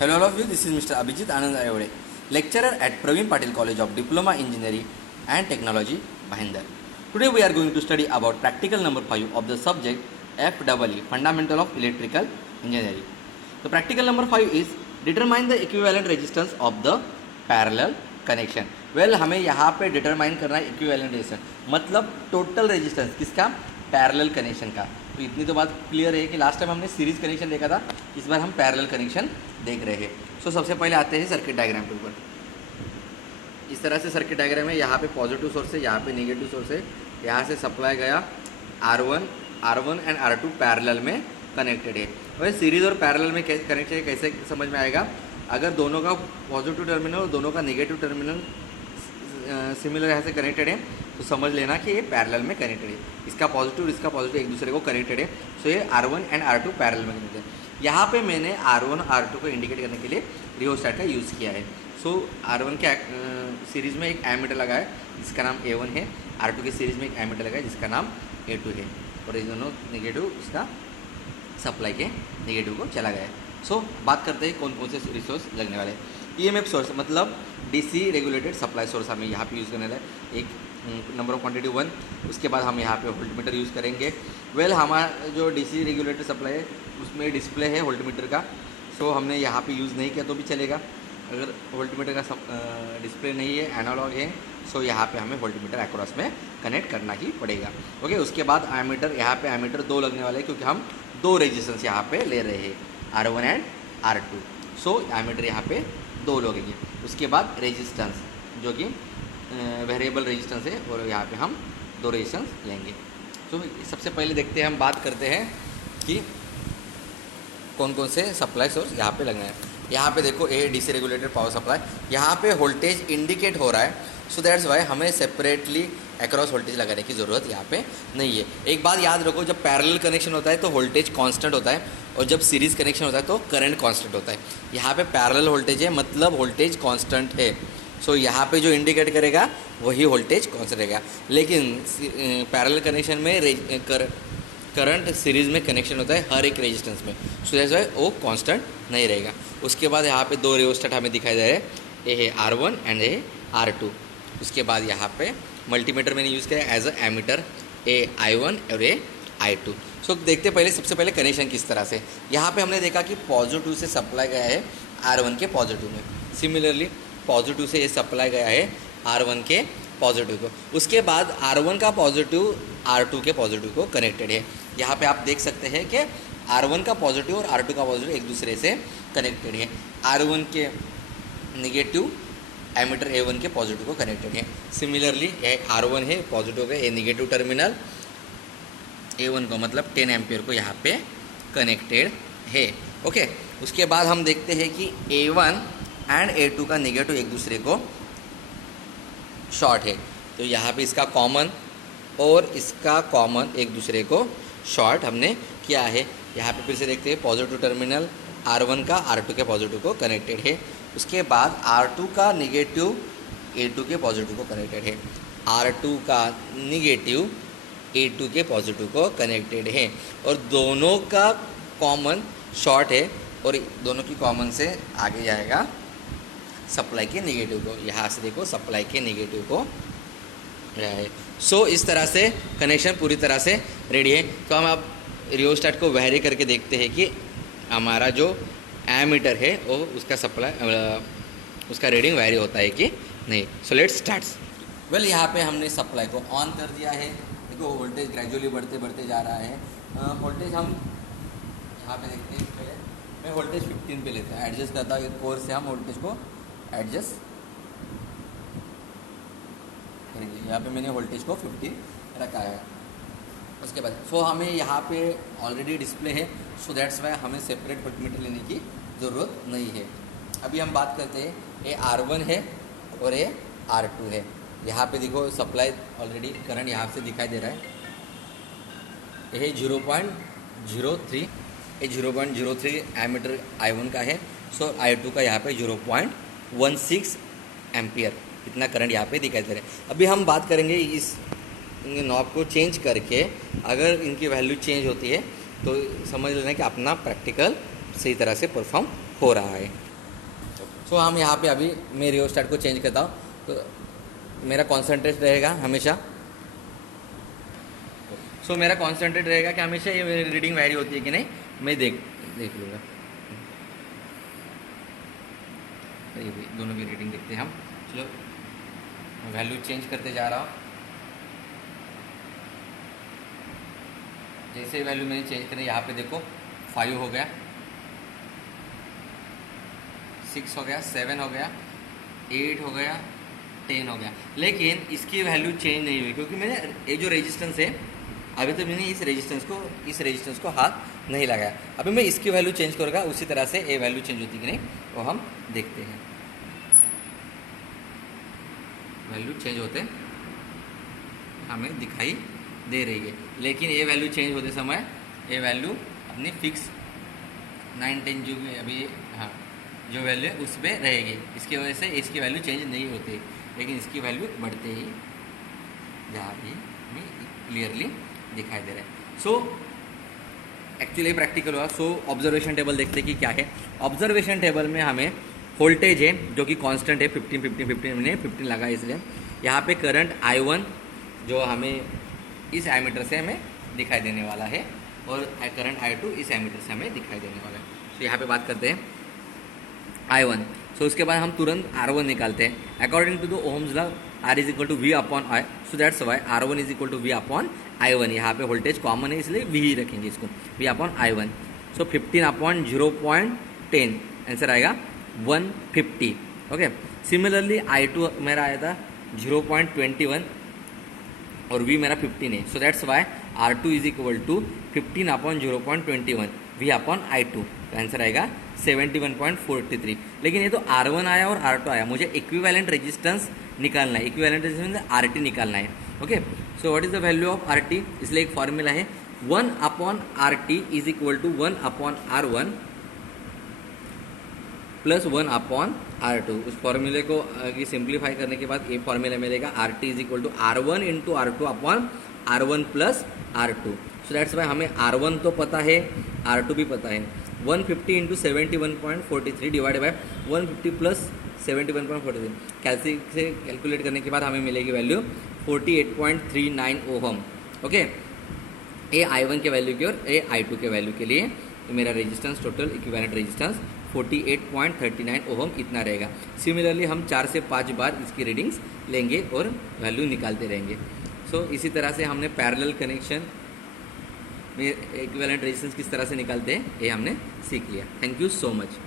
Hello all of you, this is Mr. Abhijit Anand Ayode, lecturer at Praveen Patil College of Diploma Engineering and Technology, Bhinder. Today we are going to study about practical number 5 of the subject FEE, Fundamental of Electrical Engineering. The practical number 5 is determine the equivalent resistance of the parallel connection. Well, हमें यहाँ पे determine करना है equivalent resistance, मतलब total resistance किसका, parallel connection का। तो इतनी तो बात क्लियर है कि लास्ट टाइम हमने सीरीज कनेक्शन देखा था, इस बार हम पैरेलल कनेक्शन देख रहे हैं। सो सबसे पहले आते हैं सर्किट डायग्राम के ऊपर। इस तरह से सर्किट डायग्राम है, यहाँ पे पॉजिटिव सोर्स है, यहाँ पे नेगेटिव सोर्स है, यहाँ से सप्लाई गया R1 एंड R2 पैरेलल में कनेक्टेड है। वैसे सीरीज और पैरेलल में कनेक्टेड है, कैसे समझ में आएगा, अगर दोनों का पॉजिटिव टर्मिनल और दोनों का नेगेटिव टर्मिनल सिमिलर यहाँ से कनेक्टेड है तो समझ लेना कि ये पैरेलल में कनेक्टेड है। इसका पॉजिटिव एक दूसरे को कनेक्टेड है, सो ये R1 एंड R2 पैरेलल में कनेक्टेड है। यहाँ पे मैंने R1 R2 को इंडिकेट करने के लिए रियोस्टेट का यूज़ किया है। सो R1 के सीरीज़ में एक एमीटर लगा है जिसका नाम A1 है, R2 के सीरीज़ में एक एमीटर लगा है जिसका नाम A2 है, और ये दोनों नेगेटिव इसका सप्लाई के नेगेटिव को चला गया है। सो बात करते हैं कौन कौन से रिसोर्स लगने वाले हैं। EMF सोर्स मतलब DC रेगुलेटेड सप्लाई सोर्स हमें यहाँ पे यूज़ करने वाला है। एक नंबर ऑफ क्वांटिटी 1, उसके बाद हम यहाँ पे वोल्टमीटर यूज़ करेंगे। वेल हमारा जो DC रेगुलेटेड सप्लाई है उसमें डिस्प्ले है वोल्टमीटर का, सो हमने यहाँ पे यूज़ नहीं किया तो भी चलेगा। अगर वोल्टमीटर का डिस्प्ले नहीं है, एनालॉग है, सो यहाँ पे हमें वोल्टमीटर अक्रॉस में कनेक्ट करना ही पड़ेगा। ओके, उसके बाद एमीटर, यहाँ पे एमीटर 2 लगने वाले हैं क्योंकि हम 2 रेजिस्टेंस यहाँ पे ले रहे हैं, R1 and R2। So ammeter यहाँ पे 2 लगेंगे। उसके बाद रेजिस्टेंस जो कि वेरिएबल रेजिस्टेंस है, और यहाँ पे हम 2 रेजिस्टेंस लेंगे। तो सबसे पहले देखते हैं, हम बात करते हैं कि कौन कौन से सप्लाई सोर्स यहाँ पे लगना है। यहाँ पे देखो ए DC रेगुलेटेड पावर सप्लाई, यहाँ पे वोल्टेज इंडिकेट हो रहा है, सो दैट्स वाई हमें सेपरेटली अक्रॉस वोल्टेज लगाने की ज़रूरत यहाँ पे नहीं है। एक बात याद रखो, जब पैरेलल कनेक्शन होता है तो वोल्टेज कांस्टेंट होता है, और जब सीरीज़ कनेक्शन होता है तो करंट कांस्टेंट होता है। यहाँ पे पैरेलल वोल्टेज है मतलब वोल्टेज कांस्टेंट है, सो यहाँ पे जो इंडिकेट करेगा वही वोल्टेज कांस्टेंट रहेगा। लेकिन पैरेलल कनेक्शन में करंट सीरीज़ में कनेक्शन होता है हर एक रेजिस्टेंस में, सो दैट्स वाई वो कांस्टेंट नहीं रहेगा। उसके बाद यहाँ पे 2 रियोस्टेट हमें दिखाई दे रहे हैं, ये है R1 एंड ये R2। उसके बाद यहाँ पे मल्टीमीटर मैंने यूज़ किया as a ammeter, A I1 और ए I2। सो देखते पहले, सबसे पहले कनेक्शन किस तरह से। यहाँ पे हमने देखा कि पॉजिटिव से सप्लाई गया है R1 के पॉजिटिव में, सिमिलरली पॉजिटिव से ये सप्लाई गया है R1 के पॉजिटिव को। उसके बाद R1 का पॉजिटिव R2 के पॉजिटिव को कनेक्टेड है। यहाँ पे आप देख सकते हैं कि R1 का पॉजिटिव और R2 का पॉजिटिव एक दूसरे से कनेक्टेड है। R1 के नेगेटिव एमीटर A1 के पॉजिटिव को कनेक्टेड है। सिमिलरली ये R1 है पॉजिटिव का, ये नेगेटिव टर्मिनल A1 को मतलब 10 एम्पियर को यहाँ पे कनेक्टेड है। ओके, उसके बाद हम देखते हैं कि A1 एंड A2 का नेगेटिव एक दूसरे को शॉर्ट है, तो यहाँ पे इसका कॉमन और इसका कॉमन एक दूसरे को शॉर्ट हमने किया है। यहाँ पे फिर से देखते हैं, पॉजिटिव टर्मिनल R1 का R2 के पॉजिटिव को कनेक्टेड है। उसके बाद R2 का नेगेटिव A2 के पॉजिटिव को कनेक्टेड है, R2 का नेगेटिव A2 के पॉजिटिव को कनेक्टेड है, और दोनों का कॉमन शॉर्ट है, और दोनों की कॉमन से आगे जाएगा सप्लाई के नेगेटिव को। यहाँ से देखो सप्लाई के नेगेटिव को है। सो इस तरह से कनेक्शन पूरी तरह से रेडी है। तो हम अब रियोस्टेट को वेरी करके देखते हैं कि हमारा जो एमीटर है वो उसका सप्लाई उसका रीडिंग वेरी होता है कि नहीं। So let's start. वेल, यहाँ पे हमने सप्लाई को ऑन कर दिया है। देखो वोल्टेज ग्रेजुअली बढ़ते बढ़ते जा रहा है। वोल्टेज हम यहाँ पे देखते हैं, पहले मैं वोल्टेज 15 पे लेता हूँ, एडजस्ट करता हूँ, एक कोर से हम वोल्टेज को एडजस्ट करेंगे। यहाँ पे मैंने वोल्टेज को 50 रखा है। उसके बाद हमें यहाँ पे ऑलरेडी डिस्प्ले है, सो दैट्स वाई हमें सेपरेट वोल्टमीटर लेने की ज़रूरत नहीं है। अभी हम बात करते हैं, ये R1 है और ये R2 है। यहाँ पे देखो सप्लाई ऑलरेडी करंट यहाँ से दिखाई दे रहा है, ये 0.03, ये 0.03 एमीटर I1 का है, सो I2 का यहाँ पे 0.16 एम्पियर इतना करंट यहाँ पे दिखाई दे रहा है। अभी हम बात करेंगे इस नॉब को चेंज करके, अगर इनकी वैल्यू चेंज होती है तो समझ लेना कि अपना प्रैक्टिकल सही तरह से परफॉर्म हो रहा है। सो हम यहाँ पे अभी मैं रियोस्टेट को चेंज करता हूँ, तो मेरा कॉन्सेंट्रेट रहेगा हमेशा। सो मेरा कॉन्सेंट्रेट रहेगा कि हमेशा ये मेरी रीडिंग वैरी होती है कि नहीं, मैं देख लूँगा। ये भी दोनों की रीडिंग देखते हैं हम। चलो मैं वैल्यू चेंज करते जा रहा हूँ। जैसे वैल्यू मैंने चेंज करी, यहाँ पे देखो 5 हो गया, 6 हो गया, 7 हो गया, 8 हो गया, 10 हो गया। लेकिन इसकी वैल्यू चेंज नहीं हुई क्योंकि मैंने ये जो रेजिस्टेंस है, अभी तो मैंने इस रेजिस्टेंस को हाथ नहीं लगाया। अभी मैं इसकी वैल्यू चेंज करूँगा, उसी तरह से ये वैल्यू चेंज होती कि नहीं वो हम देखते हैं। वैल्यू चेंज होते हमें दिखाई दे रही है, लेकिन ये वैल्यू चेंज होते समय ये वैल्यू अपनी फिक्स 9, 10 जो भी अभी हाँ जो वैल्यू है उस पर रहेगी। इसकी वजह से इसकी वैल्यू चेंज नहीं होती, लेकिन इसकी वैल्यू बढ़ते ही जहाँ भी हमें क्लियरली दिखाई दे रहा है। सो एक्चुअली प्रैक्टिकल हुआ। सो ऑब्जर्वेशन टेबल देखते कि क्या है। ऑब्जर्वेशन टेबल में हमें वोल्टेज है जो कि कांस्टेंट है, 15 15 15 मैंने 15 लगा, इसलिए यहाँ पे करंट I1 जो हमें इस एमीटर से हमें दिखाई देने वाला है, और करंट I2 इस एमीटर से हमें दिखाई देने वाला है। तो यहाँ पे बात करते हैं I1। सो उसके बाद हम तुरंत R1 निकालते हैं। According to the Ohm's law R is equal to V upon I, so that's why R1 is equal to V upon I1। यहाँ पे वोल्टेज कॉमन है इसलिए V ही रखेंगे इसको, V अपॉन I1। सो 15 अपॉन 0.10 आंसर आएगा 150। Okay, similarly I2 मेरा आया था 0.21 और V मेरा 15 है, so that's why R2 is equal to 15 upon 0.21 V upon I2। तो आंसर आएगा 71.43। लेकिन ये तो R1 आया और R2 आया, मुझे इक्विवेलेंट रेजिस्टेंस निकालना है। इक्विवेलेंट रेजिस्टेंस RT निकालना है। Okay, so what is the value of RT? इसलिए एक फॉर्मूला है 1 upon RT is equal to 1 upon R1 plus 1 upon R2। उस फॉर्मूले को सिंप्लीफाई करने के बाद ये फॉर्मूला मिलेगा RT is equal to R1 into R2 upon R1 plus R2। So that's why हमें R1 तो पता है, R2 भी पता है। 150 इंटू 71.43 डिवाइडेड बाय 150 प्लस 71.43 से कैलकुलेट करने के बाद हमें मिलेगी वैल्यू 48.39 ओहम। ओके, ए I1 के वैल्यू की और ए I2 के वैल्यू के लिए मेरा resistance total equivalent resistance 48.39 ohm इतना रहेगा। सिमिलरली हम 4 से 5 बार इसकी रीडिंग्स लेंगे और वैल्यू निकालते रहेंगे। सो इसी तरह से हमने पैरेलल कनेक्शन में इक्विवेलेंट रेजिस्टेंस किस तरह से निकालते हैं ये हमने सीख लिया। Thank you so much.